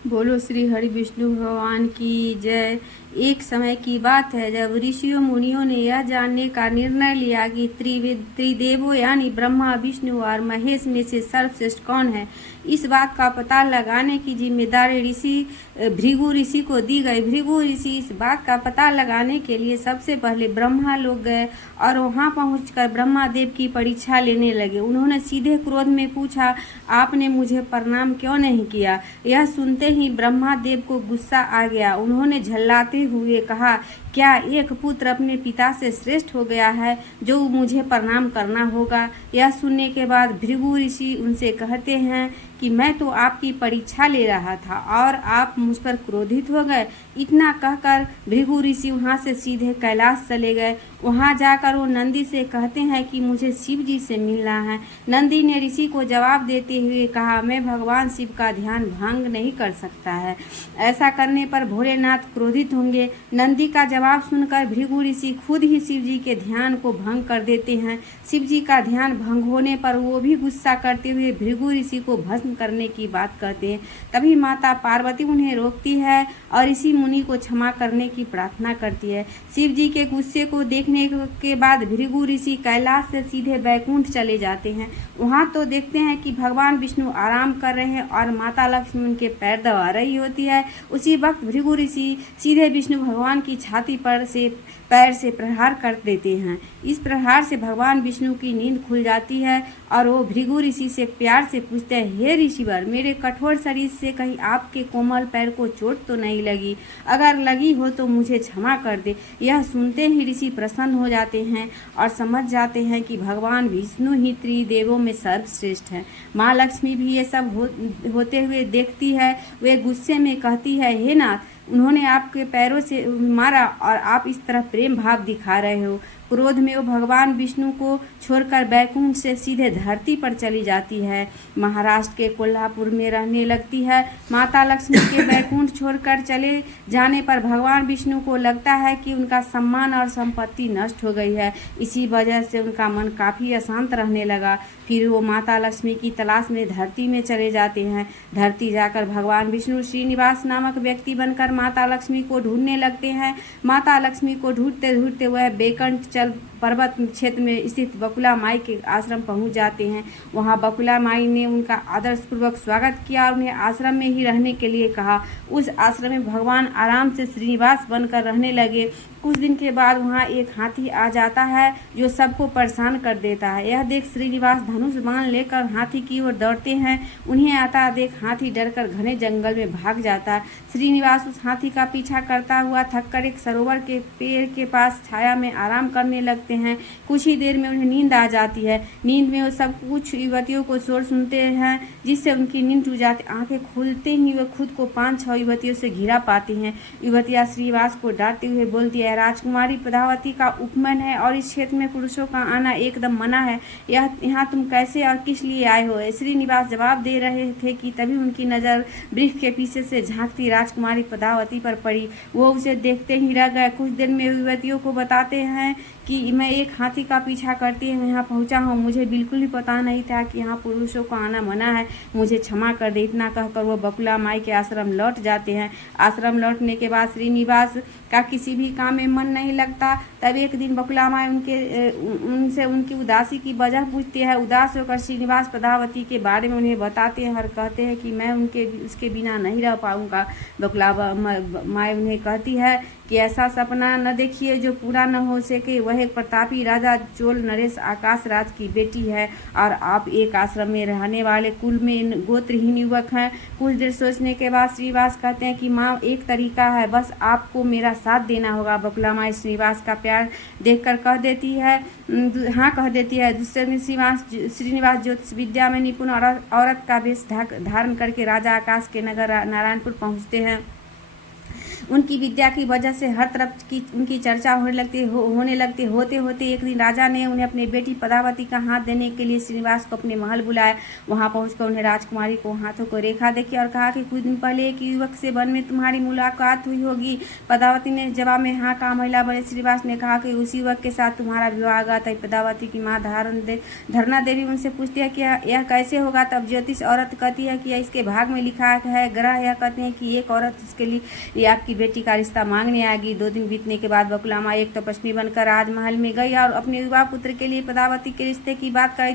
बोलो श्री हरि विष्णु भगवान की जय। एक समय की बात है जब ऋषियों मुनियों ने यह जानने का निर्णय लिया कि त्रिदेवों यानी ब्रह्मा विष्णु और महेश में से सर्वश्रेष्ठ कौन है। इस बात का पता लगाने की जिम्मेदारी भृगु ऋषि को दी गई। भृगु ऋषि इस बात का पता लगाने के लिए सबसे पहले ब्रह्मा लोग गए और वहां पहुंचकर ब्रह्मा देव की परीक्षा लेने लगे। उन्होंने सीधे क्रोध में पूछा, आपने मुझे प्रणाम क्यों नहीं किया। यह सुनते ही ब्रह्मा देव को गुस्सा आ गया। उन्होंने झल्लाते हुए कहा, क्या एक पुत्र अपने पिता से श्रेष्ठ हो गया है जो मुझे प्रणाम करना होगा। यह सुनने के बाद भृगु ऋषि उनसे कहते हैं कि मैं तो आपकी परीक्षा ले रहा था और आप मुझ पर क्रोधित हो गए। इतना कहकर भृगु ऋषि वहाँ से सीधे कैलाश चले गए। वहाँ जाकर वो नंदी से कहते हैं कि मुझे शिव जी से मिलना है। नंदी ने ऋषि को जवाब देते हुए कहा, मैं भगवान शिव का ध्यान भंग नहीं कर सकता है। ऐसा करने पर भोलेनाथ क्रोधित होंगे। नंदी का जवाब सुनकर भृगु ऋषि खुद ही शिव जी के ध्यान को भंग कर देते हैं। शिव जी का ध्यान भंग होने पर वो भी गुस्सा करते हुए भृगु ऋषि को भस्म करने की बात कहते हैं। तभी माता पार्वती उन्हें रोकती है और ऋषि मुनि को क्षमा करने की प्रार्थना करती है। शिव जी के गुस्से को देखने के बाद भृगु ऋषि कैलाश से सीधे बैकुंठ चले जाते हैं। वहाँ तो देखते हैं कि भगवान विष्णु आराम कर रहे हैं और माता लक्ष्मी उनके पैर दबा रही होती है। उसी वक्त भृगु ऋषि सीधे विष्णु भगवान की छाती पर पैर से प्रहार कर देते हैं। इस प्रहार से भगवान विष्णु की नींद खुल जाती है और वो भृगु ऋषि से प्यार से पूछते हैं, हे ऋषिवर, मेरे कठोर शरीर से कहीं आपके कोमल पैर को चोट तो नहीं लगी? अगर लगी हो तो मुझे क्षमा कर दे। यह सुनते ही ऋषि प्रसन्न हो जाते हैं और समझ जाते हैं कि भगवान विष्णु ही त्रिदेवों में सर्वश्रेष्ठ है। माँ लक्ष्मी भी ये सब होते हुए देखती है। वे गुस्से में कहती है, हे नाथ, उन्होंने आपके पैरों से मारा और आप इस तरह प्रेम भाव दिखा रहे हो। क्रोध में वो भगवान विष्णु को छोड़कर बैकुंठ से सीधे धरती पर चली जाती है। महाराष्ट्र के कोल्हापुर में रहने लगती है। माता लक्ष्मी के बैकुंठ छोड़कर चले जाने पर भगवान विष्णु को लगता है कि उनका सम्मान और संपत्ति नष्ट हो गई है। इसी वजह से उनका मन काफ़ी अशांत रहने लगा। फिर वो माता लक्ष्मी की तलाश में धरती में चले जाते हैं। धरती जाकर भगवान विष्णु श्रीनिवास नामक व्यक्ति बनकर माता लक्ष्मी को ढूंढने लगते हैं। माता लक्ष्मी को ढूंढते ढूंढते वह बेकंठ पर्वत क्षेत्र में स्थित बकुला माई के आश्रम पहुंच जाते हैं। वहां बकुला माई ने उनका आदरपूर्वक स्वागत किया और उन्हें आश्रम में ही रहने के लिए कहा। उस आश्रम में भगवान आराम से श्रीनिवास बनकर रहने लगे। कुछ दिन के बाद वहां एक हाथी आ जाता है जो सबको परेशान कर देता है। यह देख श्रीनिवास धनुष बाण लेकर हाथी की ओर दौड़ते हैं। उन्हें आता देख हाथी डरकर घने जंगल में भाग जाता है। श्रीनिवास उस हाथी का पीछा करता हुआ थककर एक सरोवर के पेड़ के पास छाया में आराम करने लगते हैं। कुछ ही देर में उन्हें नींद आ जाती है। नींद में वो सब कुछ युवतियों को शोर सुनते हैं जिससे उनकी नींद टूट जाती। आंखें खुलते ही वे खुद को 5-6 युवतियों से घिरा पाती हैं। युवतियां श्रीनिवास को डांटते हुए बोलती है, राजकुमारी पद्मावती का उपमन है और इस क्षेत्र में पुरुषों का आना एकदम मना है। यहाँ तुम कैसे और किस लिए आए हो? श्रीनिवास जवाब दे रहे थे कि तभी उनकी नज़र वृक्ष के पीछे से झांकती राजकुमारी पद्मावती पर पड़ी। वो उसे देखते ही रह गए। कुछ देर में युवतियों को बताते हैं कि मैं एक हाथी का पीछा करती हूँ यहाँ पहुँचा हूँ। मुझे बिल्कुल भी पता नहीं था कि यहाँ पुरुषों का आना मना है। मुझे क्षमा कर दे। इतना कहकर वो बकुला माई के आश्रम लौट जाते हैं। आश्रम लौटने के बाद श्रीनिवास का किसी भी काम में मन नहीं लगता। तब एक दिन बकुला माई उनसे उनकी उदासी की वजह पूछती है। उदास होकर श्रीनिवास पद्मावती के बारे में उन्हें बताते हैं और कहते हैं कि मैं उसके बिना नहीं रह पाऊँगा। बकुला माई उन्हें कहती है कि ऐसा सपना न देखिए जो पूरा न हो सके। वह एक प्रतापी राजा चोल नरेश आकाश राज की बेटी है और आप एक आश्रम में रहने वाले कुल में गोत्रहीन युवक हैं। कुछ देर सोचने के बाद श्रीनिवास कहते हैं कि माँ, एक तरीका है, बस आपको मेरा साथ देना होगा। बकुला माई श्रीनिवास का प्यार देखकर कह देती है, हाँ कह देती है। दूसरे दिन श्रीनिवास ज्योतिष विद्या में निपुण औरत का वेश धारण करके राजा आकाश के नगर नारायणपुर पहुँचते हैं। उनकी विद्या की वजह से हर तरफ की उनकी चर्चा होने लगती। होते होते एक दिन राजा ने उन्हें अपनी बेटी पद्मावती का हाथ देने के लिए श्रीनिवास को अपने महल बुलाया। वहां पहुंचकर उन्हें राजकुमारी को हाथों को रेखा देखी और कहा कि कुछ दिन पहले एक युवक से वन में तुम्हारी मुलाकात हुई होगी। पद्मावती ने जवाब में हाँ कहा। महिला बने श्रीनिवास ने कहा कि उस युवक के साथ तुम्हारा विवाह हुआ था। पद्मावती की माँ धरना देवी उनसे पूछती है कि यह कैसे होगा। तब ज्योतिष औरत कहती है कि इसके भाग में लिखा है। ग्रह यह कहते हैं कि एक औरत उसके लिए आपकी बेटी का रिश्ता मांगने आएगी। 2 दिन बीतने के बाद बकुला माँ एक तपस्वी बनकर राजमहल में गई और अपने युवा पुत्र के लिए पद्मावती के रिश्ते की बात कही।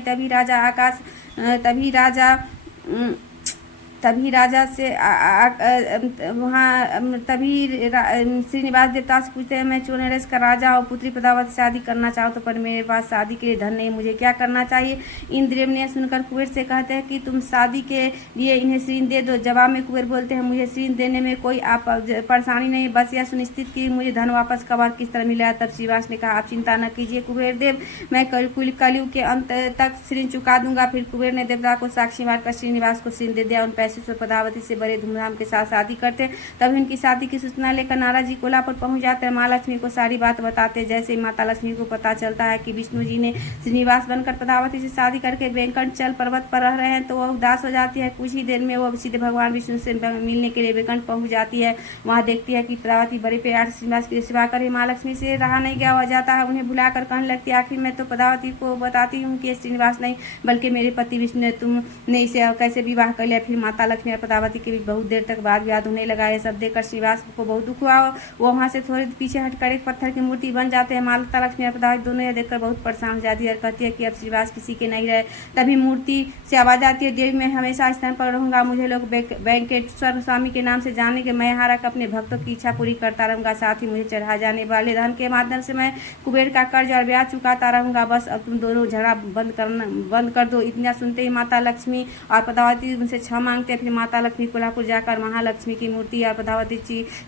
श्रीनिवास देवता से पूछते हैं मैं चोनरेश का राजा और पुत्री पद्मावती से शादी करना चाहो तो पर मेरे पास शादी के लिए धन नहीं, मुझे क्या करना चाहिए। इंद्रदेव ने सुनकर कुबेर से कहते हैं कि तुम शादी के लिए इन्हें ऋण दे दो। जवाब में कुबेर बोलते हैं मुझे ऋण देने में कोई परेशानी नहीं, बस यह सुनिश्चित कि मुझे धन वापस कब और किस तरह मिला। तब श्रीनिवास ने कहा आप चिंता न कीजिए कुबेर देव, मैं कलयुग के अंत तक ऋण चुका दूंगा। फिर कुबेर ने देवता को साक्षी मारकर श्रीनिवास को ऋण दे दिया। उन पैसे से पद्मावती से बड़े धूमधाम के साथ शादी करते। तभी उनकी शादी की सूचना लेकर नारद जी कोला पर पहुंच जाते हैं। माँ लक्ष्मी को सारी बात बताते। जैसे ही माता लक्ष्मी को पता चलता है कि विष्णु जी ने श्रीनिवास बनकर पद्मावती से शादी करके वेंकटचल पर्वत पर रह रहे हैं तो वह उदास हो जाती है। कुछ ही देर में वह सीधे भगवान विष्णु से मिलने के लिए वेंकट पहुंच जाती है। वहां देखती है कि पद्मावती बड़े प्यार से श्रीनिवास की सेवा करे। माँ लक्ष्मी से रहा नहीं गया, हो जाता है उन्हें बुलाकर कहने लगती है आखिर मैं तो पद्मावती को बताती हूँ कि श्रीनिवास नहीं बल्कि मेरे पति विष्णु ने, तुमने इसे कैसे विवाह कर लिया। फिर माता लक्ष्मी और पद्मावती के बीच बहुत देर तक वाद विवाद होने लगा। ये सब देखकर श्रीनिवास को बहुत दुख हुआ। वो वहां से थोड़े पीछे हटकर एक पत्थर की मूर्ति बन जाते हैं। माता लक्ष्मी और पद्मावती दोनों यह देखकर बहुत परेशान हो जाती है और कहती है कि अब श्रीनिवास किसी के नहीं रहे। तभी मूर्ति से आवाज आती है देवी मैं हमेशा स्थान पर रहूंगा, मुझे लोग वेंकटेश्वर स्वामी के नाम से जाने के मैं यहाँ रख अपने भक्तों की इच्छा पूरी करता रहूंगा, साथ ही मुझे चढ़ा जाने वाले धन के माध्यम से मैं कुबेर का कर्ज और ब्याज चुकाता रहूंगा। बस अब तुम दोनों झगड़ा बंद कर दो। इतना सुनते ही माता लक्ष्मी और पद्मावती उनसे क्षमा मांगते हैं। फिर माता लक्ष्मी कोल्हापुर जाकर महालक्ष्मी की मूर्ति और पद्मावती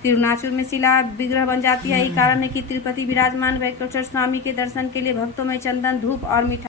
तिरुनाचुर में शिला विग्रह बन जाती है। यही कारण है कि तिरुपति विराजमान वेंकटेश्वर स्वामी के दर्शन के लिए भक्तों में चंदन धूप और मिठाई